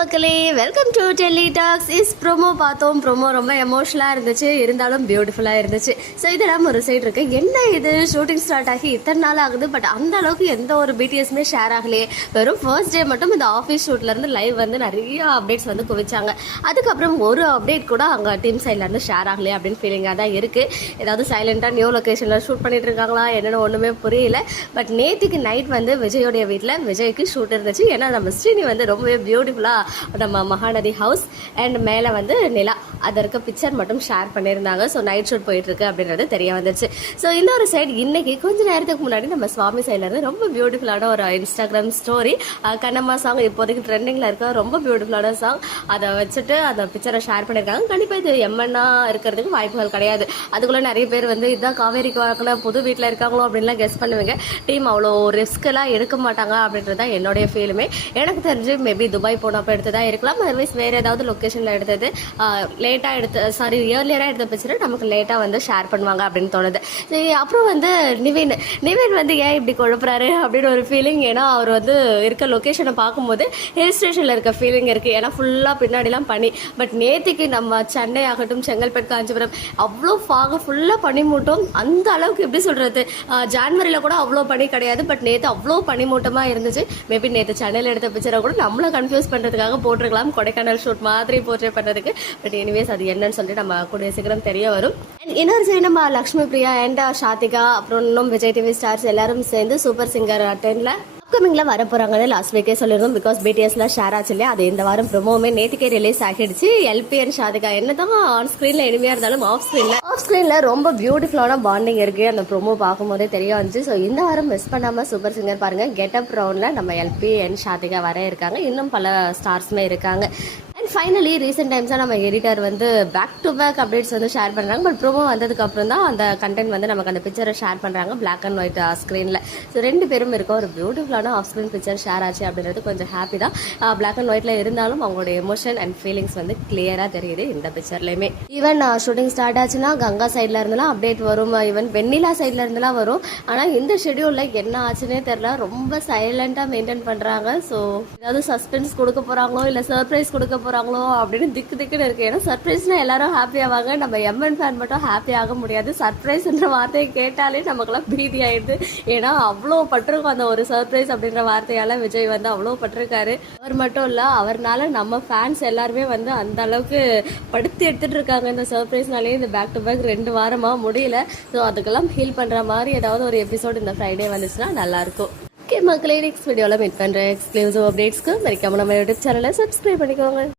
மக்களே, welcome to Delhi talks. Promo பார்த்தோம். Promo ரொம்ப எமோஷனலாக இருந்துச்சு, இருந்தாலும் பியூட்டிஃபுல்லாக இருந்துச்சு. ஸோ இதெல்லாம் ஒரு சைடு இருக்கு. என்ன இது ஷூட்டிங் ஸ்டார்ட் ஆகி இத்தனை நாள் ஆகுது, பட் அந்த அளவுக்கு எந்த ஒரு பிடிஎஸ்மே ஷேர் ஆகலையே. வெறும் ஃபர்ஸ்ட் டே மட்டும் இந்த ஆஃபீஸ் ஷூட்லேருந்து லைவ் வந்து நிறைய அப்டேட்ஸ் வந்து குவிச்சாங்க. அதுக்கப்புறம் ஒரு அப்டேட் கூட அங்கே டீம் சைட்லேருந்து ஷேர் ஆகலையே அப்படின்னு ஃபீலிங்காக தான் இருக்குது. ஏதாவது சைலண்ட்டாக நியூ லொக்கேஷனில் ஷூட் பண்ணிட்டு இருக்காங்களா என்னென்னு ஒன்றுமே புரியல. பட் நேற்றுக்கு நைட் வந்து விஜயோடைய வீட்டில் விஜய்க்கு ஷூட் இருந்துச்சு. ஏன்னா நம்ம ஸ்ரீனி வந்து ரொம்பவே பியூட்டிஃபுல்லாக நம்ம மகாநதி ஹவுஸ் அண்ட் மேலே வந்து நிலா அதற்கு பிக்சர் மட்டும் ஷேர் பண்ணியிருந்தாங்க. ஸோ நைட் ஷூட் போயிட்டு இருக்கு அப்படின்றது தெரிய வந்துச்சு. ஸோ இந்த ஒரு சைடு இன்னைக்கு கொஞ்ச நேரத்துக்கு முன்னாடி நம்ம சுவாமி சைட்லேருந்து ரொம்ப பியூட்டிஃபுல்லான ஒரு இன்ஸ்டாகிராம் ஸ்டோரி கண்ணம்மா சாங் இப்போதைக்கு ட்ரெண்டிங்கில் இருக்க ரொம்ப பியூட்டிஃபுல்லான சாங். அதை வச்சுட்டு அந்த பிக்சரை ஷேர் பண்ணியிருக்காங்க. கண்டிப்பாக இது எம்என்னா இருக்கிறதுக்கு வாய்ப்புகள் கிடையாது. அதுக்குள்ளே நிறைய பேர் வந்து இதுதான் காவேரிக்கு வாக்கில் புது வீட்டில் இருக்காங்களோ அப்படின்லாம் கெஸ் பண்ணுவீங்க. டீம் அவ்வளோ ரிஸ்க்கெல்லாம் எடுக்க மாட்டாங்க அப்படின்றது தான் என்னுடைய ஃபீலுமே. எனக்கு தெரிஞ்சு மேபி துபாய் போனப்போ எடுத்து தான் இருக்கலாம். அதர்வைஸ் வேறு ஏதாவது லொக்கேஷனில் எடுத்தது லேட்டாக இயர்லியராக எடுத்த பிக்சர் நமக்கு லேட்டாக வந்து ஷேர் பண்ணுவாங்க அப்படின்னு தோணுது. சரி, அப்புறம் வந்து நிவின் வந்து ஏன் இப்படி குழப்புறாரு அப்படின்னு ஒரு ஃபீலிங். ஏன்னா அவர் வந்து இருக்க லொக்கேஷனை பார்க்கும்போது ஹில் ஸ்டேஷனில் இருக்க ஃபீலிங் இருக்குது. ஏன்னா ஃபுல்லாக பின்னாடிலாம் பனி. பட் நேற்றுக்கு நம்ம சென்னை ஆகட்டும், செங்கல்பட்டு, காஞ்சிபுரம் அவ்வளோ ஃபுல்லாக பனிமூட்டம். அந்த அளவுக்கு எப்படி சொல்கிறது, ஜான்வரியில் கூட அவ்வளோ பனி கிடையாது. பட் நேற்று அவ்வளோ பனிமூட்டமாக இருந்துச்சு. மேபி நேற்று சென்னையில் எடுத்த பிக்சரை கூட நம்மளை கன்ஃபியூஸ் பண்ணுறதுக்காக போட்டிருக்கலாம், கொடைக்கானல் ஷூட் மாதிரி போர்ட்ரேட் பண்ணுறதுக்கு. பட் எனிவேஸ் அது என்னன்னு சொல்லிட்டு நம்ம கூடிய சீக்கிரம் தெரிய வரும். அண்ட் இன்னொரு சைடு நம்ம லக்ஷ்மி பிரியா அண்ட் சாத்திகா அப்புறம் இன்னும் விஜய் டிவி ஸ்டார்ஸ் எல்லாரும் சேர்ந்து சூப்பர் சிங்கர் 10ல அப்கமிங்ல வர போறாங்கன்னு லாஸ்ட் வீக்கே சொல்லிருந்தோம். பிகாஸ் பிடிஎஸ்ல ஷேர் ஆச்சு இல்லையா, அது இந்த வாரம் ப்ரோமோவுமே நேற்றுக்கே ரிலீஸ் ஆகிடுச்சு. எல்பி அண்ட் சாதிகா என்னதான் ஆன் ஸ்கிரீன்ல எளிமையா இருந்தாலும் ஆஃப் ஸ்கிரீன்ல ரொம்ப பியூட்டிஃபுல்லான பாண்டிங் இருக்கு. அந்த ப்ரோமோ பார்க்கும்போதே தெரிய வந்துச்சு. ஸோ இந்த வாரம் மிஸ் பண்ணாம சூப்பர் சிங்கர் பாருங்க. கெட்டப் ரவுண்ட்ல நம்ம எல்பி அண்ட் சாதிகா வர இருக்காங்க. இன்னும் பல ஸ்டார்ஸ்மே இருக்காங்க. அண்ட் ஃபைனலி ரீசெண்ட் டைம்ஸாக நம்ம எடிட்டர் வந்து பேக் டு பேக் அப்டேட்ஸ் வந்து ஷேர் பண்ணுறாங்க. பட் ப்ரோமோ வந்ததுக்கு அப்புறம் தான் அந்த கண்டென்ட் வந்து நமக்கு அந்த பிக்சரை ஷேர் பண்ணுறாங்க பிளாக் அண்ட் ஒயிட் ஸ்க்ரீனில். ஸோ ரெண்டு பேரும் இருக்கும். ஒரு பியூட்டிஃபுல்லான ஆஃப் ஸ்க்ரீன் பிக்சர் ஷேர் ஆச்சு அப்படின்றது கொஞ்சம் ஹாப்பி தான். பிளாக் அண்ட் ஒயிட்டில் இருந்தாலும் அவங்களோட எமோஷன் அண்ட் ஃபீலிங்ஸ் வந்து கிளியராக தெரியுது இந்த பிக்சர்லையுமே. ஈவன் ஷூட்டிங் ஸ்டார்ட் ஆச்சுன்னா கங்கா சைடில் இருந்தெல்லாம் அப்டேட் வரும், ஈவன் வெண்ணிலா சைடில் இருந்தெல்லாம் வரும். ஆனால் இந்த ஷெடியூலில் என்ன ஆச்சுன்னே தெரில, ரொம்ப சைலண்டாக மெயின்டைன் பண்ணுறாங்க. ஸோ ஏதாவது சஸ்பென்ஸ் கொடுக்க போகிறாங்களோ இல்லை சர்ப்ரைஸ் கொடுக்க போகிறாங்களோ அப்படின்னு திக்குன்னு இருக்கு. ஏன்னா சர்ப்ரைஸ்னா எல்லாரும் ஹாப்பி ஆவாங்க, நம்ம எம்என் ஃபேன் மட்டும் ஹாப்பி ஆக முடியாது. சர்ப்ரைஸ்ன்ற வார்த்தையை கேட்டாலே நமக்குலாம் பீதி ஆயிடுது. ஏன்னா அவ்வளோ பட்டிருக்கும் அந்த ஒரு சர்ப்ரைஸ் அப்படின்ற வார்த்தையால விஜய் வந்து அவ்வளோ பட்டிருக்காரு. அவர் மட்டும் இல்ல, அவர்னால நம்ம ஃபேன்ஸ் எல்லாருமே வந்து அந்த அளவுக்கு படுத்தி எடுத்துட்டு இருக்காங்க. இந்த சர்ப்ரைஸ்னாலே இந்த பேக் டு பேக் 2 வாரமா முடியல. ஸோ அதுக்கெல்லாம் ஹீல் பண்ற மாதிரி ஏதாவது ஒரு எபிசோட் இந்த ஃப்ரைடே வந்துச்சுன்னா நல்லா இருக்கும். ஓகே மக்களே, நெக்ஸ்ட் வீடியோவில் மீட் பண்ணுறேன். எக்ஸ்க்ளூசிவ் அப்டேட்ஸ்க்கு மறக்காம நம்ம யூடியூப் சேனலை சப்ஸ்கிரைப் பண்ணிக்கோங்க.